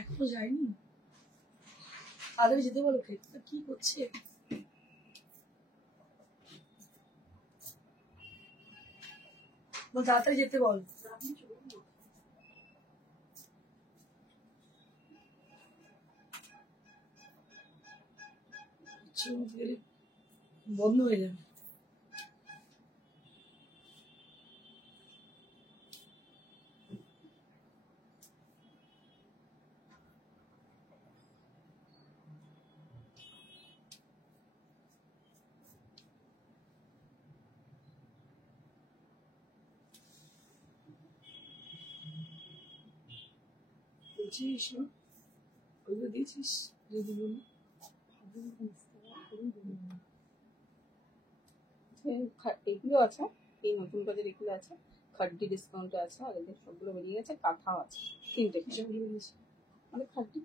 এখনো যায়নি, তাদের যেতে বলো। কি করছে? তাড়াতাড়ি যেতে বল। বন্ধ হয়ে যাবে। দিয়েছিস না? ওইগুলো দিয়েছিস? যদি বলি এগুলো আছে, এই নতুন বাজার এগুলো আছে, খাড্ডি ডিসকাউন্ট আছে, আর এদের সবগুলো বেরিয়ে গেছে, কাঁথাও আছে, 3টে মানে খাড্ডি।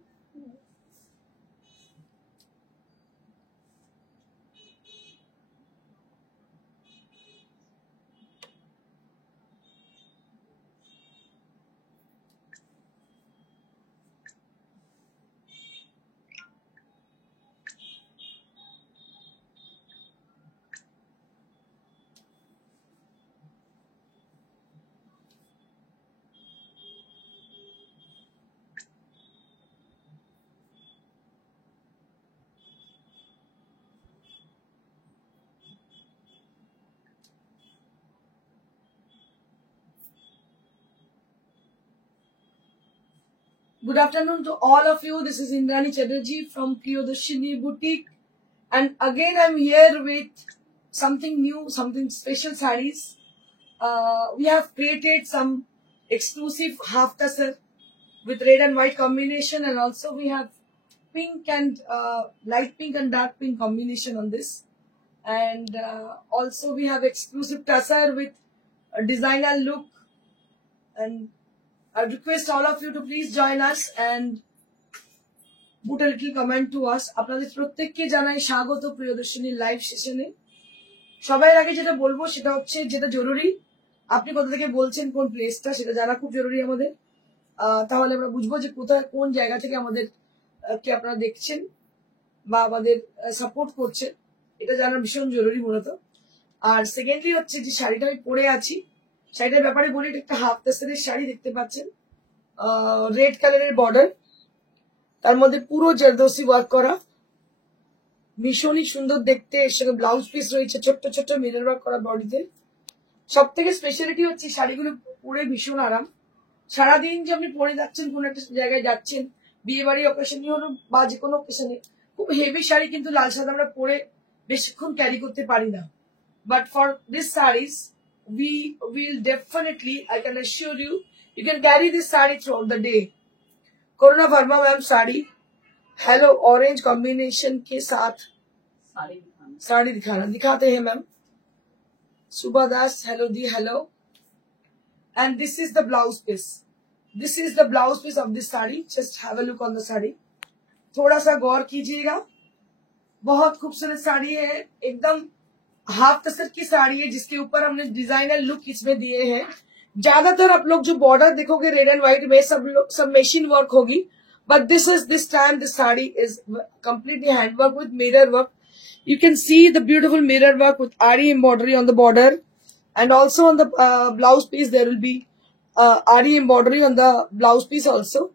Good afternoon to all of you. This is Indrani Chatterjee from Priyadarshini Boutique, and again I'm here with something new, something special sarees. We have created some exclusive half tussar with red and white combination, and also we have pink and light pink and dark pink combination on this, and also we have exclusive tussar with a designer look. And I request all of you to please join us and put a little comment to us. আপনাদের প্রত্যেককে জানাই স্বাগত প্রিয়দর্শিনীর live সেশনে। সবার আগে যেটা বলবো সেটা হচ্ছে, যেটা জরুরি, আপনি কোথা থেকে বলছেন, কোন প্লেসটা, সেটা জানা খুব জরুরি আমাদের। তাহলে আমরা বুঝবো যে কোথায়, কোন জায়গা থেকে আমাদের কে আপনারা দেখছেন বা আমাদের সাপোর্ট করছেন, এটা জানা ভীষণ জরুরি মূলত। আর সেকেন্ডলি হচ্ছে যে শাড়িটা আমি পরে আছি, শাড়িটার ব্যাপারে বলি, এটা একটা হাফ তাসারের শাড়ি, দেখতে পাচ্ছেন রেড কালারের বর্ডার, তার মধ্যে পুরো জারদোসি ওয়ার্ক করা, ভীষণই সুন্দর দেখতে। এর সঙ্গে ব্লাউজ পিস রয়েছে ছোট্ট ছোট্ট মিরর ওয়ার্ক করা বডিতে। সব থেকে স্পেশালিটি হচ্ছে শাড়িগুলো পরে ভীষণ আরাম। সারাদিন যে আপনি পরে যাচ্ছেন, কোন একটা জায়গায় যাচ্ছেন, বিয়ে বাড়ি অকেশনে হলো বা যে কোনো অকেশনে, খুব হেভি শাড়ি কিন্তু লাল সাদা আমরা পরে বেশিক্ষণ ক্যারি করতে পারি না। But for this saris we will definitely, I can assure you, you can carry this saree throughout the day. Corona Verma ma'am sari hello orange combination के साथ साड़ी दिखाते हैं मैम। सुबह दास हेलो दी hello. And this is the blouse piece, this is the blouse piece of this sari. Just have a look on the sari, थोड़ा सा गौर कीजिएगा। बहुत खूबसूरत साड़ी है, एकदम हाफ तसर की साड़ी है, जिसके ऊपर हमने डिजाइनर लुक इसमें दिए हैं। ज्यादातर आप लोग जो बॉर्डर देखोगे रेड एंड व्हाइट में, सब मशीन वर्क होगी, but this time the saree is completely hand work with mirror work. You can see the beautiful mirror work with ari embroidery on the border, and also on the blouse piece there will be ari embroidery on the blouse piece also.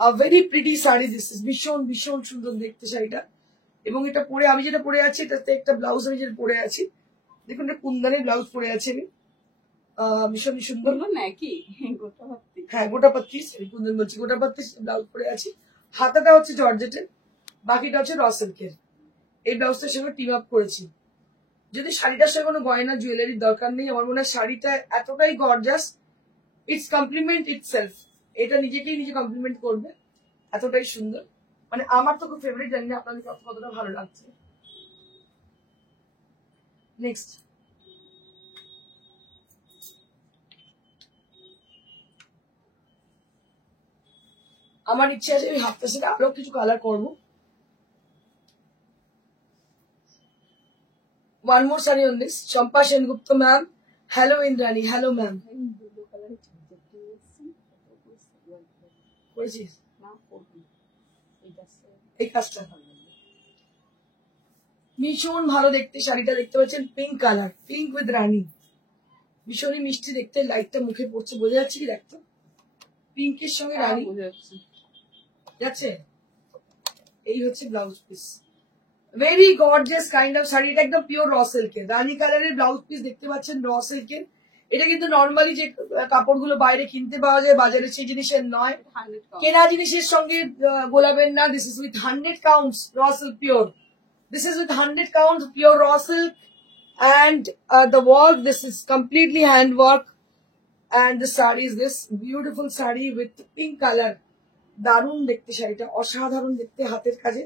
A very pretty saree this is, ভীষণ ভীষণ সুন্দর দেখতে শাড়িটা। এবং এটা পরে আমি যেটা পরে আছি, এটাতে একটা ব্লাউজ আমি যেটা পরে আছি, দেখুন এটা কুন্দনের ব্লাউজ পরে আছে আমি, ভীষণই সুন্দর না কি গোটা পাত্তি, হ্যাঁ গোটা পাত্তি, কুন্দন বলছি, গোটা পাত্তি ব্লাউজ পরে আছি। হাতাটা হচ্ছে জর্জেটের, বাকিটা হচ্ছে র সিল্কের। এই ব্লাউজটার সঙ্গে টিম আপ করেছি। যদি শাড়িটার সঙ্গে কোনো গয়না জুয়েলারির দরকার নেই, আমার মনে হয় শাড়িটা এতটাই গর্জাস, ইটস কমপ্লিমেন্ট ইটসেলফ। এটা নিজেকেই নিজে কমপ্লিমেন্ট করবে, এতটাই সুন্দর। মানে আমার তো খুব ফেভারিট, জানি না আপনাদের কতটা ভালো লাগছে। নেক্সট আমার ইচ্ছে আছে আমি হাফ তাসের আরো কিছু কালার করবো। One more saree on this, Champa Sengupta ma'am. Hello Indrani, hello ma'am. করেছিস না করবি এই কাজটা ভীষণ ভালো দেখতে শাড়িটা দেখতে পাচ্ছেন, পিঙ্ক কালার, পিঙ্ক উইথ রানী, ভীষণই মিষ্টি দেখতে। লাইটটা মুখে পড়ছে, বোঝা যাচ্ছে কি দেখতো? পিঙ্কের সঙ্গে রানী যাচ্ছে। এই হচ্ছে blouse piece, very gorgeous kind of sari. এটা একদম পিওর র সিল্কের, রানী কালারের ব্লাউজ পিস দেখতে পাচ্ছেন, র সিল্কের। এটা কিন্তু নর্মালি যে কাপড়গুলো বাইরে কিনতে পাওয়া যায় বাজারে সেই জিনিসের নয়, কেনা জিনিসের সঙ্গে গোলাবেন না। This is with 100 counts raw silk pure. This is with 100 counts pure raw silk, and the work, this is completely hand work, and the saree is this beautiful saree with pink color. দারুণ দেখতে শাড়িটা, অসাধারণ দেখতে, হাতের কাজে।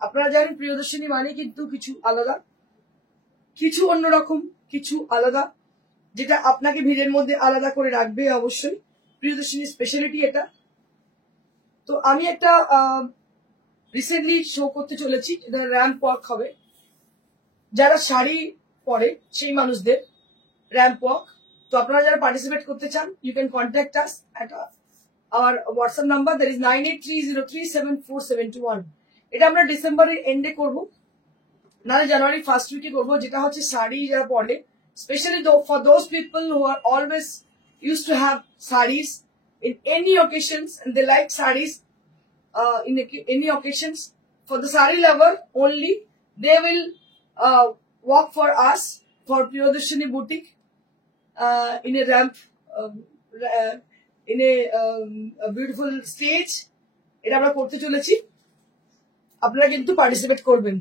আপনারা জানেন প্রিয়দর্শিনী মানে কিন্তু কিছু আলাদা, কিছু অন্যরকম, কিছু আলাদা, যেটা আপনাকে ভিড়ের মধ্যে আলাদা করে রাখবে অবশ্যই। প্রিয়দর্শিনীর স্পেশালিটি এটা। তো আমি একটা রিসেন্টলি শো করতে চলেছি, এটা র্যাম্প ওয়াক হবে। যারা শাড়ি পরে সেই মানুষদের র্যাম্প ওয়াক। তো আপনারা যারা পার্টিসিপেট করতে চান, you can contact us at our WhatsApp number, that is 9830374721। এটা আমরা ডিসেম্বরের এন্ডে করবো, নাহলে জানুয়ারি ফার্স্ট উইকে করবো। যেটা হচ্ছে শাড়ি যারা পরে, specially for those people who are always use to have saris in any occasions and they like sarees in any occasions. For the saree lover only, they will walk for us for Priyadarshini Boutique in a ramp, in a beautiful stage. এটা আমরা করতে চলেছি, আপনারা কিন্তু participate করবেন।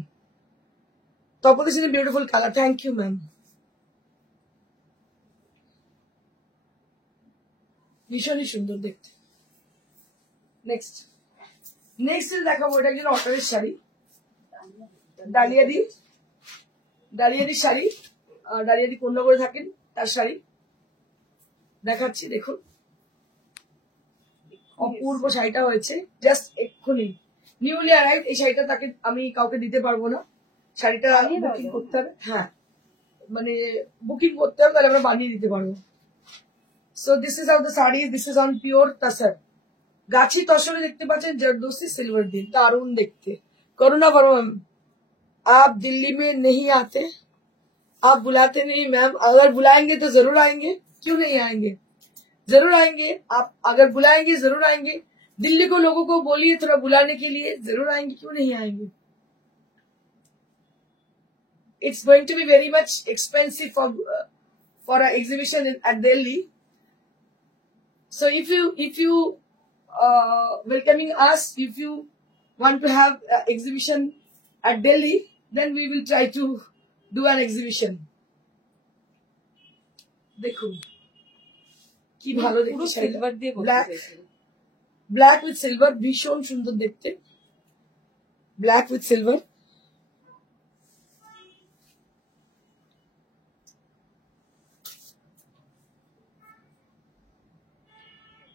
Top of this is a beautiful color. Thank you, ma'am. ভীষণই সুন্দর দেখতে। নেক্সট দেখাবো, এটা একজন অর্ডারের শাড়ি, ডালিয়াদি শাড়ি, ডালিয়াদি কোন্নগরে থাকেন, তার শাড়ি দেখাচ্ছি। দেখুন অপূর্ব শাড়িটা হয়েছে, জাস্ট এক্ষুনি নিউলি অ্যারাইভ। এই শাড়িটা তাকে আমি কাউকে দিতে পারবো না, শাড়িটা বুকিং করতে হবে। হ্যাঁ, মানে বুকিং করতে হবে, তাহলে আমরা বানিয়ে দিতে পারবো। So this is how the sari, this is on pure tussar, গাছি তসরে দেখতে পাচ্ছেন, জরদোসি सिल्वर দিন, দারুণ দেখতে। করোনা বরম, आप दिल्ली में नहीं आते, आप बुलाते नहीं मैम, अगर बुलाएंगे तो जरूर आएंगे, क्यों नहीं आएंगे, जरूर आएंगे। आप अगर बुलाएंगे जरूर आएंगे, दिल्ली को लोगों को बोलिए थोड़ा बुलाने के लिए, जरूर आएंगे, क्यों नहीं आएंगे। It's going to be very much expensive for an exhibition at Delhi. So if you welcoming us, if you want to have exhibition at Delhi, then we will try to do an exhibition. দেখুন কি ভালো দেখতে silver দিয়ে black with silver, ভীষণ সুন্দর দেখতে, black with silver.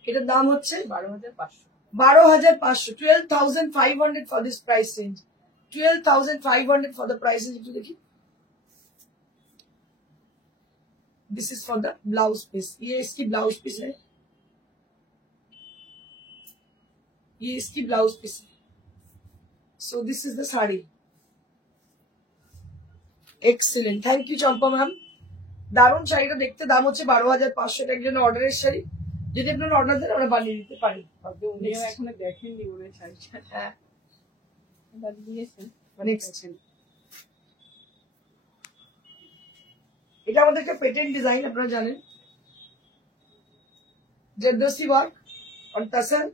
এটার দাম হচ্ছে 12,500, 12,500 for this price range, 12,500 for the price range। একটু দেখি, this is for the blouse piece, ये इसकी ब्लाउज पीस है, ये इसकी ब्लाउज पीस है। So this is the sari, excellent, thank you Champa ma'am. দারুণ শাড়িটা দেখতে, দাম হচ্ছে 12,500, এটা একজন অর্ডারের শাড়ি। যদি আপনারা অর্ডার দেন আমরা বানিয়ে দিতে পারি। এখনো দেখেননি মনে হয় শাড়িটা। হ্যাঁ, দিয়েছেন। নেক্সট, এটা আমাদের একটা পেটেন্ট ডিজাইন, আপনারা জানেন, জরদোসি ওয়ার্ক অন তাসার।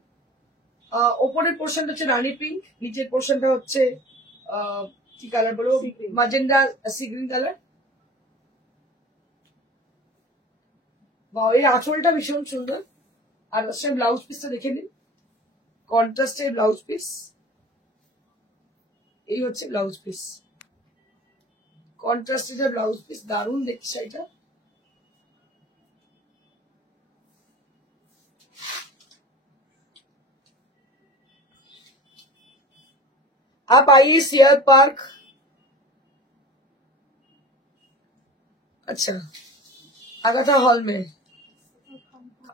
ওপরের পোর্শনটা হচ্ছে রানী পিঙ্ক, নিচের পোর্শনটা হচ্ছে কি কালার বলো, ম্যাজেন্ডা সি গ্রিন কালার। বা এই আঁচলটা ভীষণ সুন্দর, আর ব্লাউজ পিসটা দেখে নিন, কন্ট্রাস্টের ব্লাউজ পিস। এই হচ্ছে ব্লাউজ পিস, কন্ট্রাস্টের ব্লাউজ পিস, দারুণ দেখতে শাড়িটা। आप आइए सियर पार्क, अच्छा आगा था हॉल में,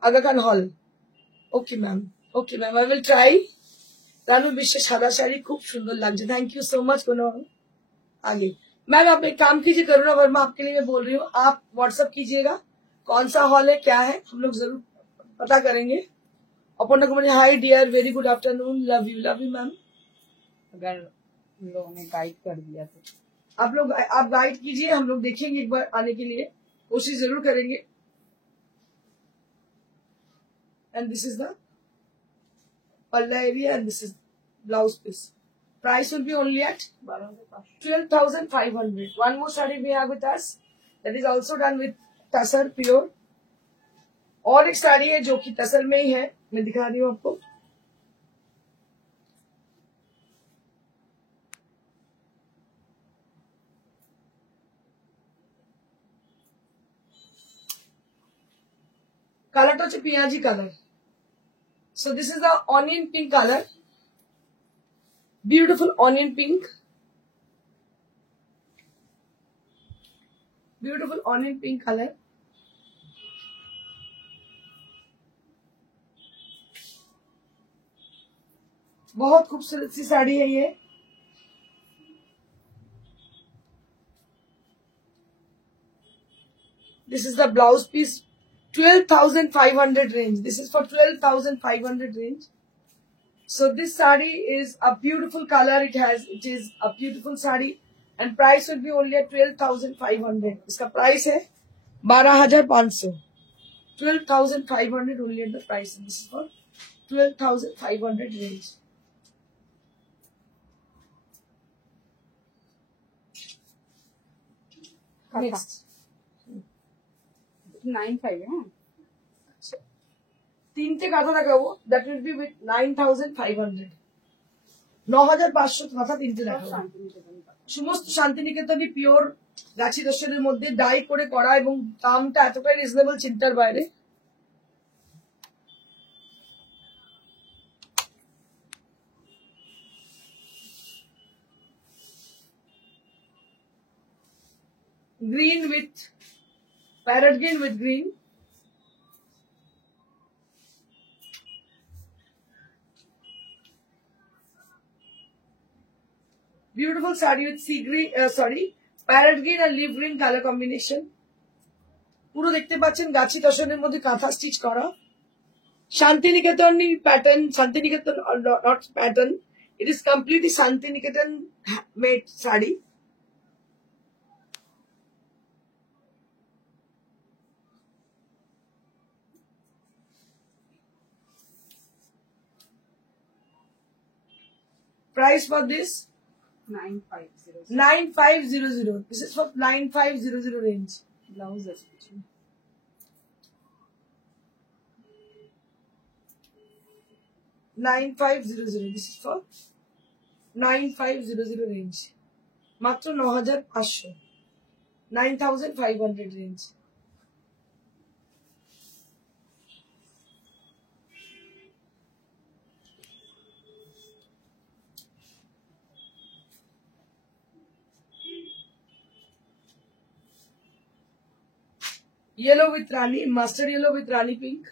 Aga Khan hall, okay ma'am, okay ma'am, I will try. Ranu বিশ্বের सादा শাড়ি খুব সুন্দর লাগছে, थैंक यू सो मच। कोनो आगे मैम आप एक काम कीजिए, करुणा वर्मा आपके लिए मैं बोल रही हूँ, आप व्हाट्सएप कीजिएगा कौन सा हॉल है क्या है, हम लोग जरूर पता करेंगे। Aparna Kumari hi dear, very good afternoon, love you ma'am. अगर हम लोगों ने गाइड कर दिया तो आप गाइड कीजिए, हम लोग देखेंगे एक बार आने के लिए कोशिश जरूर करेंगे। And this is the palla area and this is blouse piece. Price will be only at 12,500. One more saree we have with us that is also done with tussar pure. और एक साड़ी है जो कि तसर में ही है, मैं दिखा रही हूँ आपको। কালারটা হচ্ছে পেঁয়াজি colour. So this is the onion pink color, beautiful onion pink, beautiful onion pink color। बहुत खूबसूरत सी साड़ी है ये। This is the blouse piece, 12,500 range. This is for 12,500 range. So this saree is a beautiful color. It is a beautiful saree and price will be only at 12,500. इसका price है 12,500. 12,500 only at the price. This is for 12,500 range. Next. 9,500 है। तीनटे काथा দেখাবো, that will be with 9,500। 9,500 কাঁথা তিনটে দেখাবো। সমস্ত শান্তিনিকেতনই pure গাছি দর্শনের মধ্যে ডাই করে করা এবং দামটা এতটাই রিজনেবল, চিন্তার বাইরে। Green with parrot green with green. Beautiful saree with sea green, parrot green and leaf green color combination. পুরো দেখতে পাচ্ছেন গাছি দর্শনের মধ্যে কাঁথা স্টিচ করা। শান্তিনিকেতনী pattern, Santiniketan not pattern, it is completely Santiniketan made sari. Price for this 9,500। 9,500. This is for 9,500 range. Blouse है 9,500. This is for 9,500 range. মাত্র 9,500, 9,500 range. Yellow with Rani, mustard yellow with Rani pink.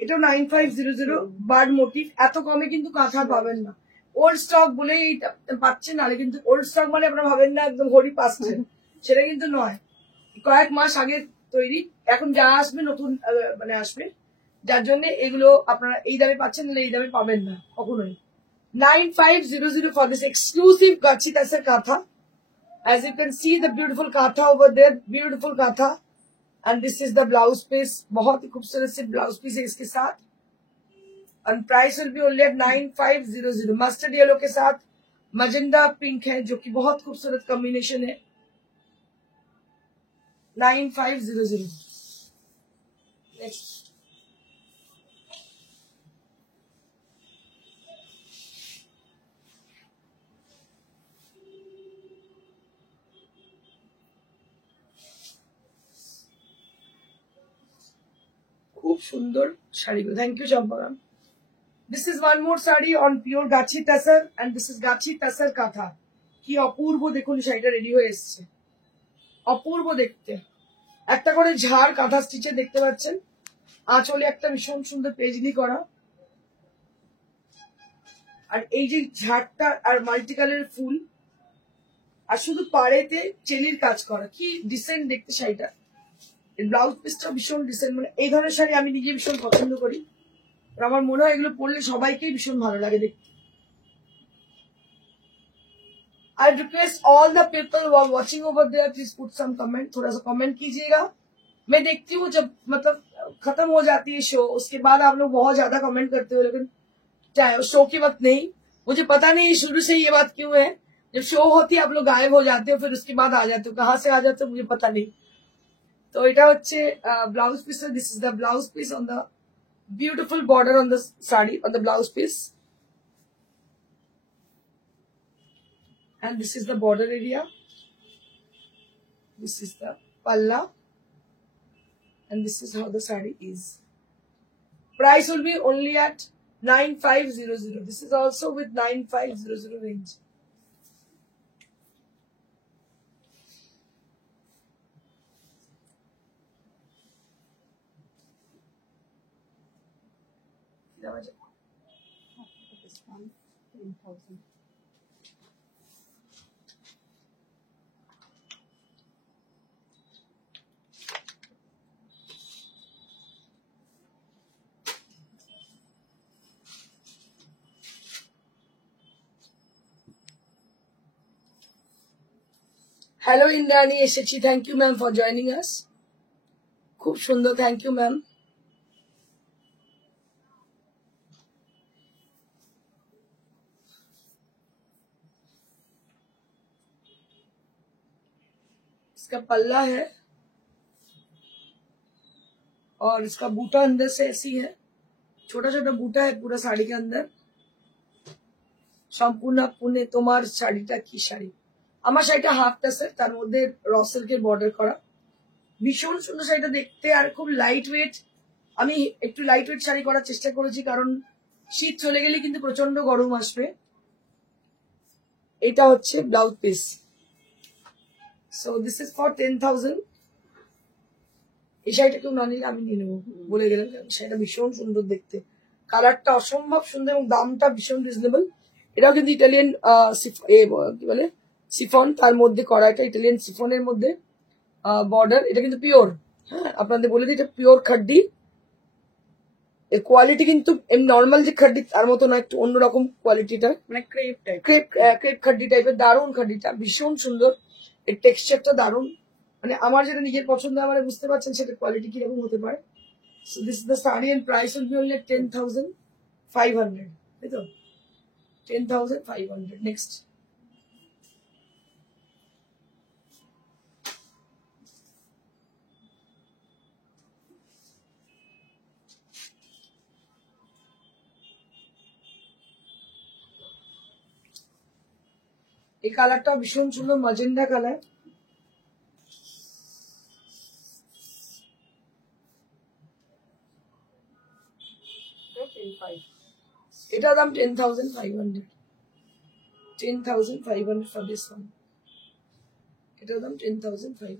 এটা 9,500 বার্ড মোটিভ। এত কমে কিন্তু কাঁথা পাবেন না। ওল্ড স্টক বলেই পাচ্ছেন, নাহলে কিন্তু ওল্ড স্টক মানে আপনারা ভাবেন না একদম হরি পাচ্ছেন, সেটা কিন্তু নয়। কয়েক মাস আগে তৈরি, এখন যা আসবে নতুন মানে আসবে, যার জন্য এগুলো আপনারা এই দামে পাচ্ছেন, নাহলে এই দামে পাবেন না কখনোই। 9,500 for this exclusive গাছি তাসের কাঁথা। As you can see the beautiful katha over there, beautiful katha, and this is the blouse piece। बहुत ही खूबसूरत सी ब्लाउज पीस है इसके साथ, and price will be only at 9,500। Mustard yellow के साथ मजेंडा पिंक है, जो कि बहुत खूबसूरत कॉम्बिनेशन है। 9,500। नेक्स्ट খুব সুন্দর শাড়িগুলো, thank you Champaram. This is one more sari on pure গাছি তাসার এন্ড দিস ইজ গাছি তাসার কাঁথা। কি অপূর্ব দেখুন, শাড়িটা রেডি হয়ে এসছে, অপূর্ব দেখতে। একটা করে ঝাড় কাঁথা স্টিচে দেখতে পাচ্ছেন, আঁচলে একটা ভীষণ সুন্দর পেজলি করা, আর এই যে ঝাড়টা আর মাল্টি কালারের ফুল, আর শুধু পাড়েতে চেলির কাজ করা, কি ডিসেন্ট দেখতে শাড়িটা। ব্লাউজ পিসটা ভীষণ ডিসেন্ট, মানে এই ধরনের শাড়ি আমি নিজে ভীষণ পছন্দ করি, আর আমার মনে হয় এগুলো পরলে সবাইকেই ভীষণ ভালো লাগে দেখতে। I request all the people who are watching over there, please put some comment, थोड़ा सा कमेंट कीजिएगा। मैं देखती हूँ जब मतलब खत्म हो जाती है शो, उसके बाद आप लोग बहुत ज्यादा कमेंट करते हो, लेकिन शो के वक्त नहीं। मुझे पता नहीं शुरू से ये बात क्यों है, जब शो होती है आप लोग गायब हो जाते हो, फिर उसके बाद आ जाते हो, कहाँ से आ जाते हो मुझे पता नहीं। तो এটা হচ্ছে blouse piece, this is the blouse piece on the beautiful border on the sari, on the blouse piece, and this is the border area, this is the palla, and this is how the saree is. Price will be only at 9500. This is also with 9500 range. Discount 10,000. Hello Indrani এসেছি, thank you ma'am for joining us, খুব সুন্দর, thank you ma'am. इसका पल्ला है और इसका बूटा अंदर से ऐसी है, छोटा छोटा बूटा है पूरा साड़ी के अंदर। সম্পূর্ণ পুনে তোমার শাড়িটা কি শাড়ি, আমার শাড়িটা হাফ টাসের, তার মধ্যে র সিল্কের বর্ডার করা, ভীষণ সুন্দর শাড়িটা দেখতে, আর খুব লাইট ওয়েট। আমি একটু লাইট ওয়েট শাড়ি করার চেষ্টা করেছি, কারণ শীত চলে গেলে কিন্তু প্রচন্ড গরম আসবে। এটা হচ্ছে blouse piece, so this is for 10,000। এই শাড়িটা কেউ না নিলে আমি নিয়ে নেবো, বলে গেলাম। শাড়িটা ভীষণ সুন্দর দেখতে, কালারটা অসম্ভব সুন্দর এবং দামটা ভীষণ রিজনেবল। এটাও কিন্তু ইটালিয়ান কি বলে সিফন, তার মধ্যে করা, এটা ইটালিয়ান সিফনের মধ্যে বর্ডার। এটা কিন্তু পিওর, হ্যাঁ আপনাদের বলে দিই, এটা পিওর খাড্ডি। এর কোয়ালিটি কিন্তু নর্মাল যে খাড্ডি তার মতো না, একটু অন্যরকম কোয়ালিটিটা, মানে ক্রেপ টাইপ, ক্রেপ খাড্ডি টাইপের। দারুণ খাড্ডিটা, ভীষণ সুন্দর, এর টেক্সচারটা দারুণ, মানে আমার যেটা নিজের পছন্দ, আমার বুঝতে পারছেন সেটা কোয়ালিটি কিরকম হতে পারে। So this is the sari and price will be only 10,500, তাই তো 10,500। নেক্সট এই কালারটা ভীষণ সুন্দর, ম্যাজেন্ডা কালার। এটার দাম 10,500, 10,500 ফর দিস ওয়ান। এটার দাম 10,500।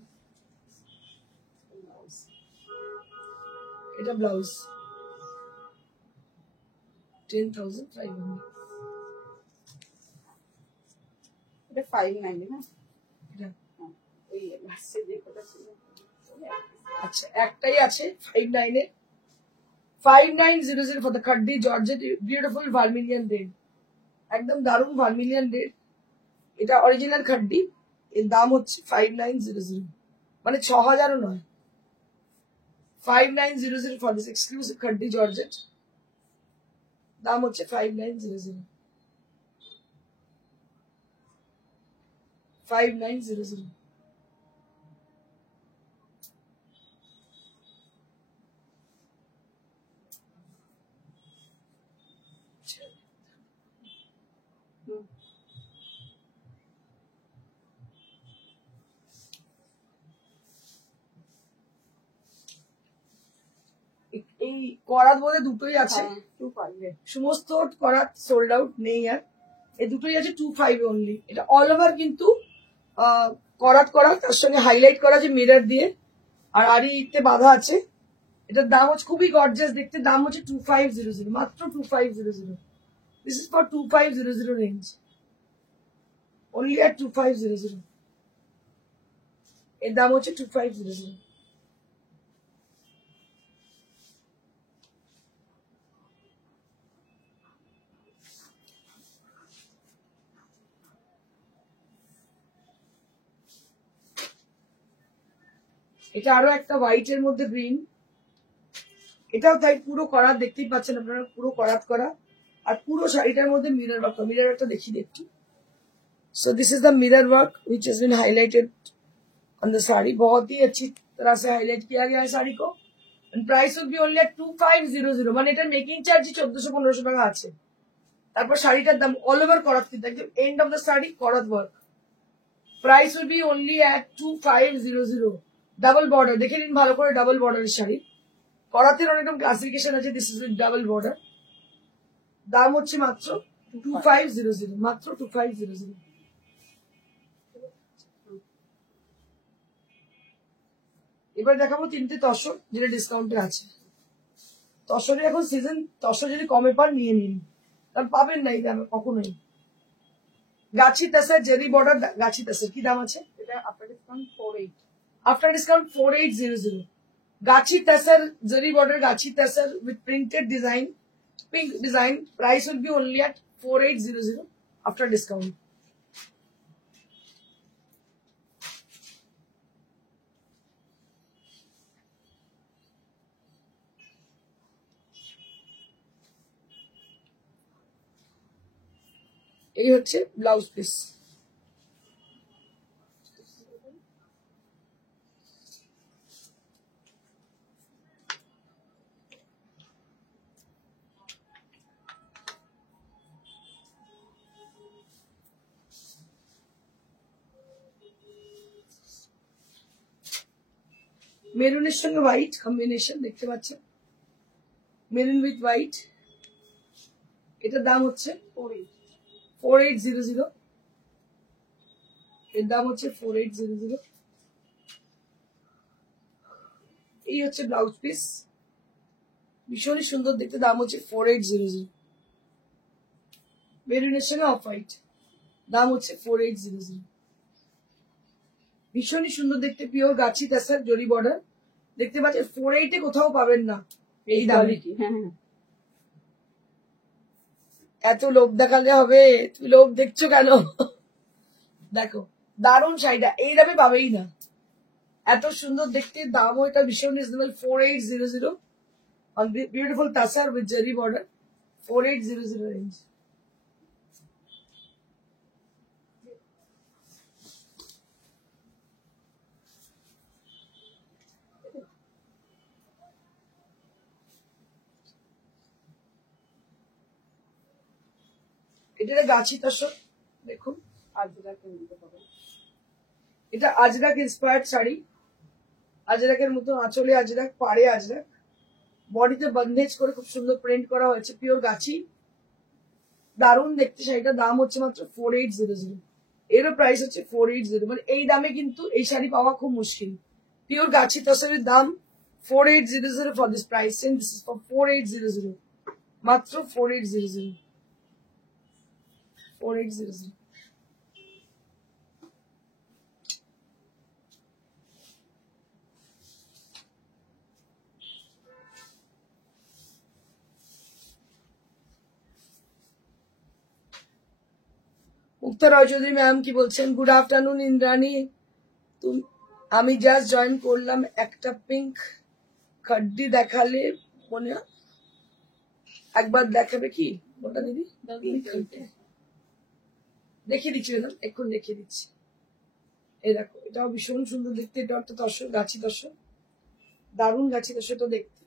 এটা ব্লাউজ 10,500। এটা 590 না? এটা ওই লাস্টে যে কথা ছিল, আচ্ছা একটাই আছে 59 এ, 5900 for the খাড্ডি georgette beautiful vermilion red, একদম দারুণ ভার্মিলিয়ান রেড। এটা অরিজিনাল খাড্ডি, এর দাম হচ্ছে 5900, মানে 6,000ও নয়, 5900 ফর দিস এক্সক্লুসিভ খাড্ডি জর্জেট, দাম হচ্ছে 5900, 5900। এই করাত বলে দুটোই আছে, 250 সমস্ত করাত সোল্ড আউট নেই আর, এই দুটোই আছে 25 অনলি। এটা অল ওভার কিন্তু করাত করা, তার সঙ্গে হাইলাইট করা যে মিরর দিয়ে, আর আড়িতে বাঁধা আছে, এটার দাম হচ্ছে খুবই গর্জিয়াস দেখতে, দাম হচ্ছে 2500, মাত্র 2500। This is for 2500 range, only at 2500। এর দাম হচ্ছে 2500। এটা আরো একটা হোয়াইট এর মধ্যে গ্রিন, এটাও তাই পুরো করা, দেখতেই পাচ্ছেন আপনারা পুরো করাত করা। আর পুরো শাড়িটার মধ্যে মিরর ওয়ার্ক, মিরর ওয়ার্কটা দেখি একটু। So this is the mirror work which has been highlighted on the sari, बहुत ही अच्छी तरह से हाईलाइट किया गया है साड़ी को। And price will be only at 2500, মানে এটার মেকিং চার্জ 1400-1500 টাকা আছে। তারপর শাড়িটার দাম অল ওভার করাত, কিন্তু একদম এন্ড অফ দ্য শাড়ি করাত work. Price will be only at 2500। Double border দেখে নিন ভালো করে, ডাবল বর্ডারের শাড়ি, করাতের অনেকরকম ক্লাসিফিকেশন আছে। This is with double border. দাম হচ্ছে মাত্র 2500, মাত্র 2500। এবার দেখাবো তিনটে তসর, যেটা ডিসকাউন্টে আছে। তসরের এখন সিজন, তসর যদি কমে পান নিয়ে নিন, কারণ পাবেন না এই দামে কখনোই। গাছি তাসার জেরি বর্ডার, গাছি তাসার কি দাম আছে? এটা আফটার ডিসকাউন্ট 48, আফটার ডিসকাউন্ট 4800। গাছি তাসার জেরি বর্ডার, গাছি tussar with printed design, pink design. Price will be only at 4800 after discount. এই হচ্ছে ব্লাউজ পিস। মেরুনের সঙ্গে হোয়াইট কম্বিনেশন দেখতে পাচ্ছেন, মেরুন উইথ হোয়াইট। এটার দাম হচ্ছে 4800। এর দাম হচ্ছে 4800। এই হচ্ছে ব্লাউজ পিস, ভীষণই সুন্দর দেখতে, দাম হচ্ছে 4800। মেরুনের সঙ্গে অফ হোয়াইট, দাম হচ্ছে 4800। ভীষণই সুন্দর দেখতে, পিওর গাছি তাসার জরি বর্ডার দেখতে পাচ্ছেন। 48 কোথাও পাবেন না এই দামে। এত লোভ দেখালে হবে? তুমি লোভ দেখছো কেন? দেখো দারুণ শাড়িটা, এই দামে পাবেই না, এত সুন্দর দেখতে, দামও এটা ভীষণ reasonable. 4800 on beautiful tassar with jari border, 4800 range। এটা গাছি তসর, দেখুন এটা আজরাক ইন্সপায়ার্ড শাড়ি। আজরাকের মতো আঁচলে আজরাক, পাড়ে আজরাক, বডিতে বন্দেজ করে খুব সুন্দর প্রিন্ট করা হয়েছে, পিওর গাছি, দারুণ দেখতে শাড়িটা। দাম হচ্ছে মাত্র 4800। এরও প্রাইস হচ্ছে 4800, মানে এই দামে কিন্তু এই শাড়ি পাওয়া খুব মুশকিল। পিওর গাছি তসরের দাম 4800 for this price, and this is for 4800, মাত্র 4800। 4800। মুক্তা রয় চৌধুরী ম্যাম কি বলছেন? গুড আফটারনুন ইন্দ্রাণী, তুমি, আমি জাস্ট জয়েন করলাম, একটা পিঙ্ক খাড্ডি দেখালে মনে একবার দেখাবে কি ওটা দিদি? দেখিয়ে দিচ্ছি ম্যাডাম, এখন দেখিয়ে দিচ্ছি। এই দেখো, এটাও ভীষণ সুন্দর দেখতে, এটা একটা তসর, গাছি তসর, দারুণ গাছি তসর তো দেখতে।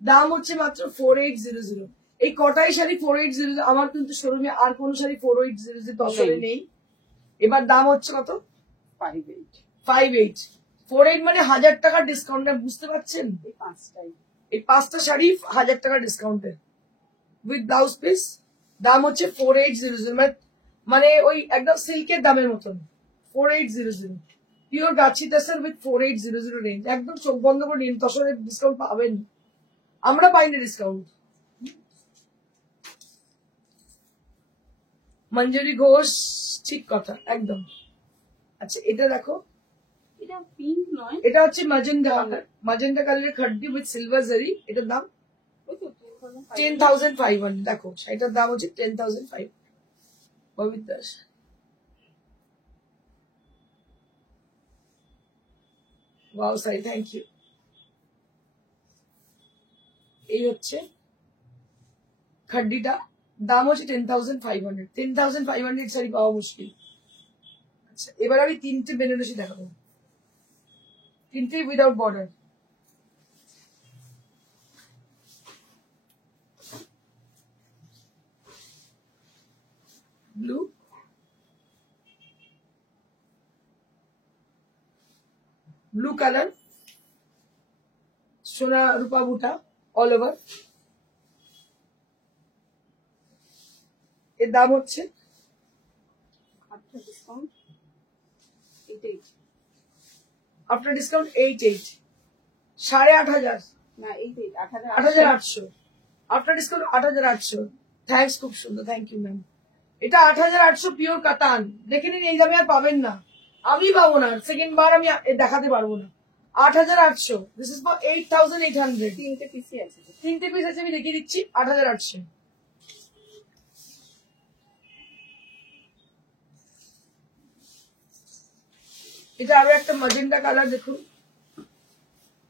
দাম হচ্ছে মাত্র 4800। এই কটাই শাড়ি 4800, আমার কিন্তু শোরুমে আর কোন শাড়ি 4800 তসরে নেই। এবার দাম হচ্ছে কত? 58। 48 মানে 1000 টাকা ডিসকাউন্ট, বুঝতে পারছেন? এই পাঁচটা শাড়ি 1000 টাকা ডিসকাউন্টে উইথ ব্লাউজ পিস। দাম হচ্ছে 4800, মানে ওই একদম সিল্কের দামের মতন। 4800 pure Gachhi Tasher with 4800 range. একদম চোখ বন্ধ করে নিন, তসরের ডিসকাউন্ট পাবেন, আমরা পাই না ডিসকাউন্ট। মঞ্জুরি ঘোষ, ঠিক কথা একদম। আচ্ছা এটা দেখো, এটা পিঙ্ক নয়, এটা হচ্ছে মাজেন্ডা কালারের খাড্ডি উইথ সিলভার জারি। এটার দাম ওই তো 10,500। দেখো এটার দাম হচ্ছে 10,500। ববিত Das, wow Sai, thank you. এই হচ্ছে খাড্ডিটা, দাম হচ্ছে 10,500। 10,500 শাড়ি পাওয়া মুশকিল। আচ্ছা এবার আমি তিনটে বেনারসি দেখাবো, তিনটে without border. Blue, blue colour, সোনা রূপা বুটা অল ওভার। এর দাম হচ্ছে আফটার ডিসকাউন্ট 88, আফটার ডিসকাউন্ট 88, 8,500, না 88, 8,800। After discount 8,800। থ্যাংকস, খুব সুন্দর, থ্যাংক ইউ ম্যাম। এটা 8,800 পিওর কাতান। দেখে নিন, এই দামে আর পাবেন না, আমি পাবো না, সেকেন্ড বার আমি দেখাতে পারবো না। 8,800, দিস ইজ ফর 8,800। তিনটে পিসি আছে। তিনটে পিস আছে, আমি দেখিয়ে দিচ্ছি। 8,800। এটা আরো একটা ম্যাজেন্ডা কালার দেখুন,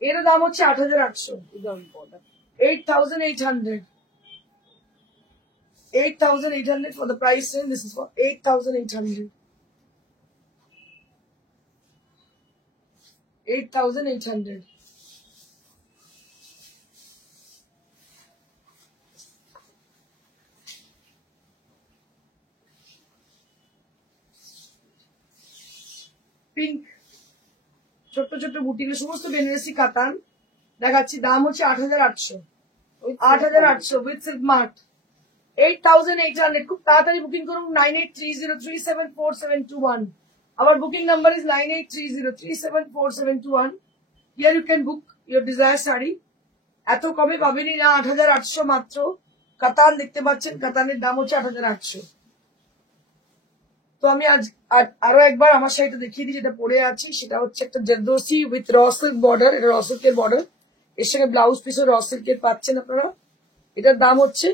এর দাম হচ্ছে 8,800। Without border 8,800। 8,800 for the price range. This is for 8,800. 8,800. Pink, ছোট্ট ছোট্ট বুটিগুলো, সমস্ত বেনারসি কাতান দেখাচ্ছি। দাম হচ্ছে 8,800। 8,800 উইথ সিল্ক মার্ক। 8,800। খুব তাড়াতাড়ি বুকিং করুন। 9830374721। Our booking number is 9830374721. Here you can book your desired sari. এত কমে পাবেনই না, 8,800 মাত্র। কাতান দেখতে পাচ্ছেন, কাতানের দাম হচ্ছে 8,800। তো আমি আজ আরো একবার আমার শাড়িটা দেখিয়ে দিই, যেটা পরে আছি। সেটা হচ্ছে একটা zardozi with raw silk border. এটা র সিল্কের বর্ডার, এর সঙ্গে ব্লাউজ পিসও র সিল্কের পাচ্ছেন আপনারা। এটার দাম হচ্ছে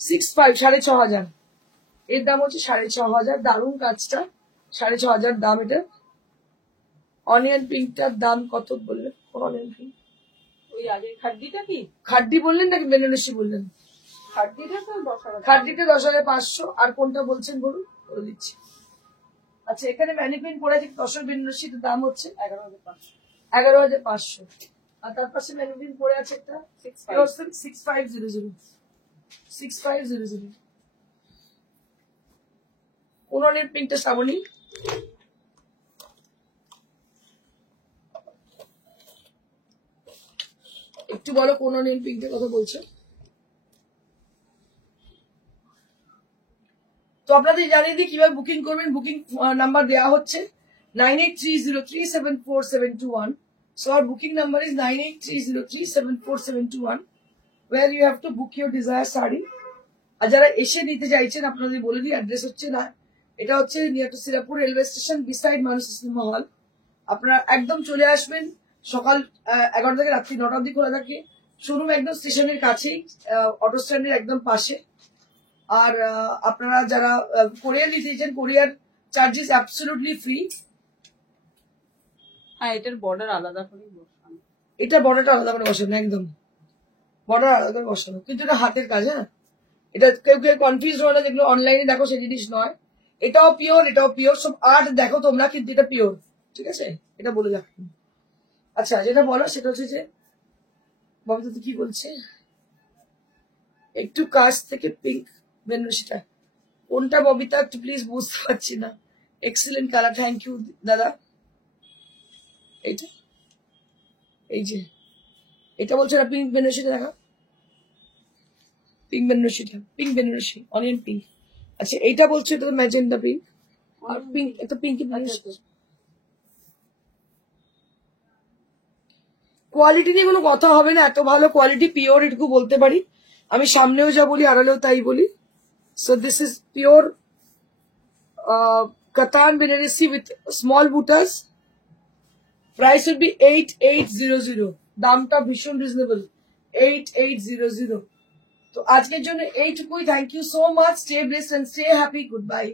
65, 6,500। এর দাম হচ্ছে 6,500। দারুণ কাজটা, 6,500 দাম এটা। অনিয়ন পিঙ্কটার দাম কত বললেন? কোন অনিয়ন পিঙ্ক? ওই আগে খাড্ডিটা কি খাড্ডি বললেন নাকি বেনারসি বললেন? খাড্ডিটা তো 10,000। খাড্ডিতে 10,500। আর কোনটা বলছেন বলুন, বলে দিচ্ছি। আচ্ছা এখানে ম্যানিকুইন পরে আছে তসর বেনারসির দাম হচ্ছে 11,500। 11,500। আর তার পাশে ম্যানিকুইন পরে আছে একটা 6500। 6500। কোন অনিয়ন পিঙ্কটা শ্রাবণী? একটু বলো কোন অনিয়ন পিঙ্কের কথা বলছো। তো আপনাদের জানিয়ে দিই কিভাবে বুকিং করবেন। বুকিং নাম্বার দেওয়া হচ্ছে 9830374721. So our booking number is 9830374721, where you have to book your desired sari. আর যারা এসে নিতে চাইছেন, আপনাদের বলে দিই অ্যাড্রেস হচ্ছে না, এটা হচ্ছে near to Sirapur railway station, beside মানুষ সিনেমা হল। আপনারা একদম চলে আসবেন। সকাল 11 থেকে রাত্রি 9টা অবধি খোলা থাকে। শোরুম একদম স্টেশনের কাছেই, অটো স্ট্যান্ডের একদম পাশে। আর আপনারা যারা কোরিয়ার নিতে চাইছেন, কোরিয়ার চার্জেস অ্যাবসলিউটলি ফ্রি। হ্যাঁ, এটার বর্ডার আলাদা করে বসানো। এটা বর্ডারটা আলাদা করে বসানো, একদম বর্ডার আলাদা করে বসানো, কিন্তু এটা হাতের কাজ। হ্যাঁ, এটা কেউ কেউ কনফিউজ হয় না, যেগুলো অনলাইনে দেখো সেই জিনিস নয়। এটাও পিওর, এটাও পিওর। সব আর্ট দেখো তোমরা, কিন্তু এটা পিওর, ঠিক আছে? এটা বলে রাখো। আচ্ছা যেটা বলো সেটা হচ্ছে যে, ববিতা তুই কি বলছে? একটু কাছ থেকে পিঙ্ক বেনারসিটা কোনটা ববিতা, একটু প্লিজ, বুঝতে পারছি না। এক্সিলেন্ট কালার, থ্যাংক ইউ দাদা। এইটা, এই যে এটা বলছে না, পিঙ্ক বেনারসিটা দেখা, পিঙ্ক বেনারসিটা, পিঙ্ক বেনারসি অনিয়ন পিঙ্ক। আচ্ছা এইটা বলছে, এটা তো ম্যাজেন্ডা পিঙ্ক। আর পিঙ্ক, এটা পিঙ্ক বেনারসি। কোয়ালিটি নিয়ে কোনো কথা হবে না, এত ভালো কোয়ালিটি, পিওর এটুকু বলতে পারি। আমি সামনেও যা বলি আড়ালেও তাই বলি। So this is pure katan Banarasi with small butas. Price would be 8800। দামটা ভীষণ রিজনেবল, 8800। তো আজকের জন্য এইটুকুই। Thank you so much. Stay blessed and stay happy. Good by.